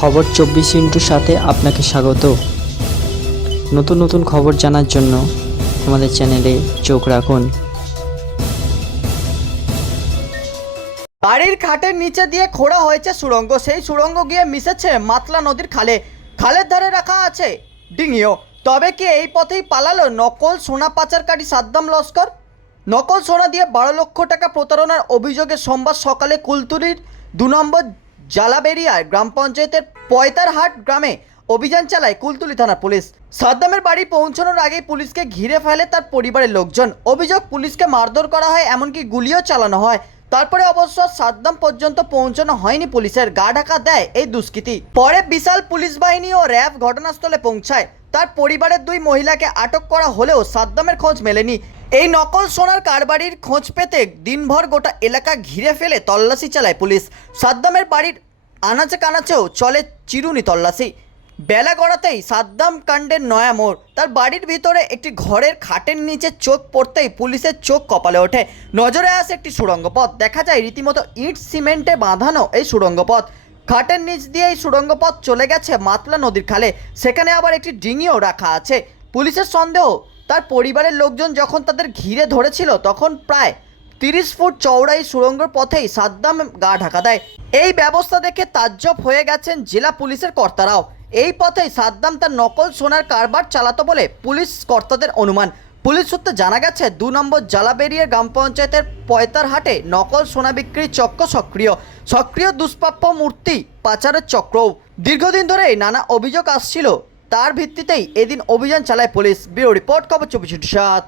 খবর চব্বিশ ইন্টুর সাথে আপনাকে স্বাগত। নতুন নতুন খবর জানার জন্য আমাদের চ্যানেলে চোখ রাখুন। বাড়ির খাটের নিচে দিয়ে খোঁড়া হয়েছে সুড়ঙ্গ। সেই সুড়ঙ্গ গিয়ে মিশেছে মাতলা নদীর খালে। খালের ধারে রাখা আছে ডিঙিও। তবে কি এই পথেই পালালো নকল সোনা পাচারকারী সাদ্দাম লস্কর? নকল সোনা দিয়ে বারো লক্ষ টাকা প্রতারণার অভিযোগে সোমবার সকালে কুলতুরির দু নম্বর জালাবেরিয়ায় গ্রাম পঞ্চায়েতের পয়তারহাট গ্রামে অভিযান চালায় কুলতুলি থানার পুলিশ। সাদ্দামের বাড়ি পৌঁছানোর আগেই পুলিশকে ঘিরে ফেলে তার পরিবারের লোকজন। অভিযোগ, পুলিশকে মারধর করা হয়, এমনকি গুলিও চালানো হয়। তারপরে অবশ্য সাদ্দাম পর্যন্ত পৌঁছানো হয়নি পুলিশের। গা ঢাকা দেয় এই দুষ্কৃতি। পরে বিশাল পুলিশ বাহিনী ও র্যাব ঘটনাস্থলে পৌঁছায়। তার পরিবারের দুই মহিলাকে আটক করা হলেও সাদ্দামের খোঁজ মেলেনি। এই নকল সোনার কারবারির খোঁজ পেতে দিনভর গোটা এলাকা ঘিরে ফেলে তল্লাশি চালায় পুলিশ। সাদ্দামের বাড়ির আনাচে কানাচেও চলে চিরুনি তল্লাশি। বেলা গড়াতেই সাদ্দাম কাণ্ডের নয়া মোড়। তার বাড়ির ভিতরে একটি ঘরের খাটের নিচে চোখ পড়তেই পুলিশের চোখ কপালে ওঠে। নজরে আসে একটি সুড়ঙ্গ পথ দেখা যায় রীতিমতো ইট, সিমেন্টে বাঁধানো এই সুড়ঙ্গ পথ খাটের নিচ দিয়ে এই সুড়ঙ্গ পথ চলে গেছে মাতলা নদীর খালে। সেখানে আবার একটি ডিঙিও রাখা আছে। পুলিশের সন্দেহ, তার পরিবারের লোকজন যখন তাদের ঘিরে ধরেছিল, তখন প্রায় তিরিশ ফুট চওড়া এই সুড়ঙ্গের পথেই সাদ্দাম গা ঢাকা দেয়। এই ব্যবস্থা দেখে তাজ্জব হয়ে গেছেন জেলা পুলিশের কর্তারাও। এই পথেই সাদ্দাম তার নকল সোনার কারবার চালাতো বলে পুলিশ কর্তাদের অনুমান। পুলিশ সূত্রে জানা গেছে, দু নম্বর জালাবেরিয়া গ্রাম পঞ্চায়েতের পয়তারহাটে নকল সোনা বিক্রির চক্র সক্রিয়। সক্রিয় দুষ্প্রাপ্য মূর্তি পাচারের চক্রও। দীর্ঘদিন ধরে নানা অভিযোগ আসছিল, তার ভিত্তিতেই এদিন অভিযান চালায় পুলিশ। ব্যুরো রিপোর্ট, খবর চব্বিশ সাত।